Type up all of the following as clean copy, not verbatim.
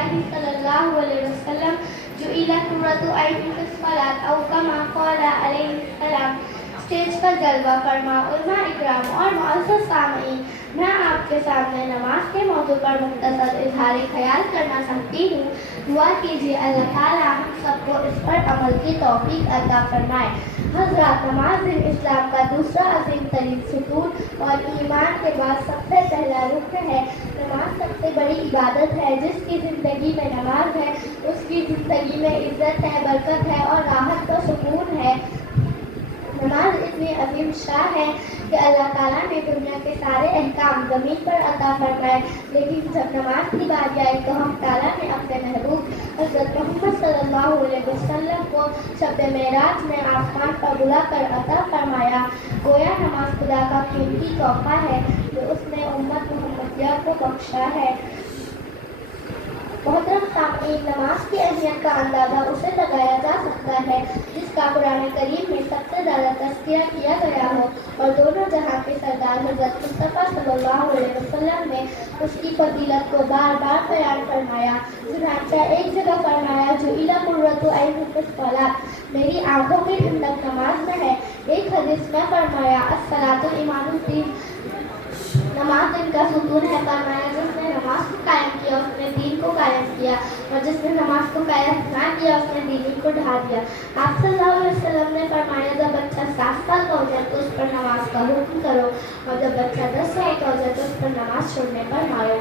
الله صلى الله عليه وسلم جعلت قرة عيني في الصلاة أو كما قال عليه السلام. اسٹیج پر جلوہ فرما علماء اکرام اور معزز سامعین، میں آپ کے سامنے نماز کے موضوع پر مختصر اظہار خیال کرنا چاہتی ہوں. دعا کیجیے اللہ تعالیٰ ہم سب کو اس پر عمل کی توفیق عطا فرمائے. حضرات، نماز دین اسلام کا دوسرا عظیم ترین ستون اور ایمان کے بعد سب سے پہلا رکن ہے. نماز سب سے بڑی عبادت ہے. جس کی زندگی میں نماز ہے اس کی زندگی میں عزت ہے، برکت ہے اور راحت و سکون ہے. نماز اتنی عظیم شان ہے کہ اللہ تعالیٰ نے دنیا کے سارے احکام زمین پر عطا فرمائے، لیکن جب نماز کی باری آئی تو ہم تعالیٰ نے اپنے محبوب حضرت محمد صلی اللہ علیہ وسلم کو شب معراج میں آسمان پر بلا کر عطا فرمایا. گویا نماز خدا کا قیمتی تحفہ ہے جو اس نے امت محمدیہ کو بخشا ہے. محترم سامعین، نماز کی اہمیت کا اندازہ اسے لگایا جا سکتا ہے جس کا قرآن کریم میں سب سے زیادہ تذکرہ کیا گیا ہو اور دونوں جہاں کے سردار حضرت مصطفیٰ صلی اللہ علیہ وسلم نے اس کی فضیلت کو بار بار بیان فرمایا. چنانچہ ایک جگہ فرمایا جعلت قرۃ عینی فی الصلاۃ، میری آنکھوں کی ٹھنڈک نماز میں ہے. ایک حدیث میں فرمایا الصلاۃ ایمان الدین، نماز دین کا ستون ہے. فرمایا جس نے نماز کو قائم کیا اس نے دین کو قائم کیا، اور جس نے نماز کو قائم نہ کیا اس نے دین کو ڈھا دیا. آپ صلی اللہ علیہ وسلم نے فرمایا جب بچہ 7 سال کا ہو جائے تو اس پر نماز کا حکم کرو، اور جب بچہ 10 سال کا ہو جائے تو اس پر نماز چھوڑنے پر مارو.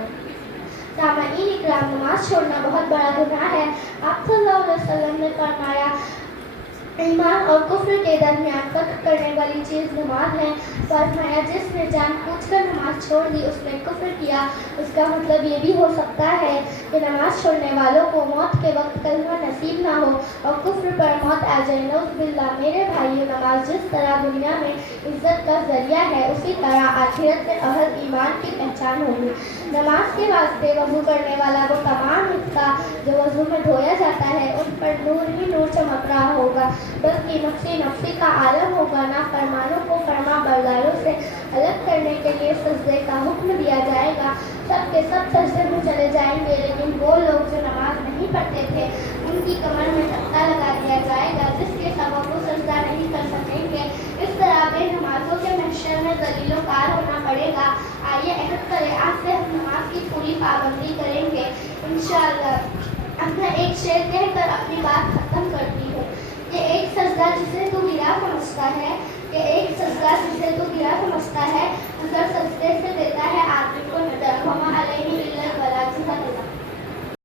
سامعین اکرام، نماز چھوڑنا بہت بڑا گناہ ہے. آپ صلی اللہ علیہ وسلم نے فرمایا ایمان اور کفر کے درمیان فرق کرنے والی چیز نماز ہے. فرمایا جس نے جان بوجھ کر نماز چھوڑ دی اس نے کفر کیا. اس کا مطلب یہ بھی ہو سکتا ہے کہ نماز چھوڑنے والوں کو موت کے وقت کلمہ نصیب نہ ہو اور کفر پر موت آ جائے. نعوذ باللہ. میرے بھائیو، نماز جس طرح دنیا میں عزت کا ذریعہ ہے اسی طرح آخرت میں اہل ایمان کی پہچان ہوگی. نماز کے واسطے وضو کرنے والا وہ تمام حصہ جو وضو میں دھویا جاتا ہے ان پر نور ہی نور چمک رہا ہوگا، بلکہ نفسی کا عالم ہوگا. نافرمانوں کو فرما برداروں سے الگ کرنے کے لیے سجدے کا حکم دیا جائے گا. سب کے سب سجدے میں چلے جائیں گے، لیکن وہ لوگ جو نماز نہیں پڑھتے تھے ان کی کمر میں تختہ لگا دیا جائے گا جس کے سبب وہ سجدہ نہیں کر سکیں گے. اس طرح بے نمازوں کے محشر میں ذلیل و خوار ہونا پڑے گا. آئیے عہد کریں آج سے ہم نماز کی پوری پابندی کریں گے انشاءاللہ. اب میں ایک شعر کہہ کر اپنی بات ختم کرتی ہوں کہ ایک سجدہ جسے تو گرا سمجھتا ہے، کہ ایک سجدہ جسے تو گرا سمجھتا ہے، اگر سجدے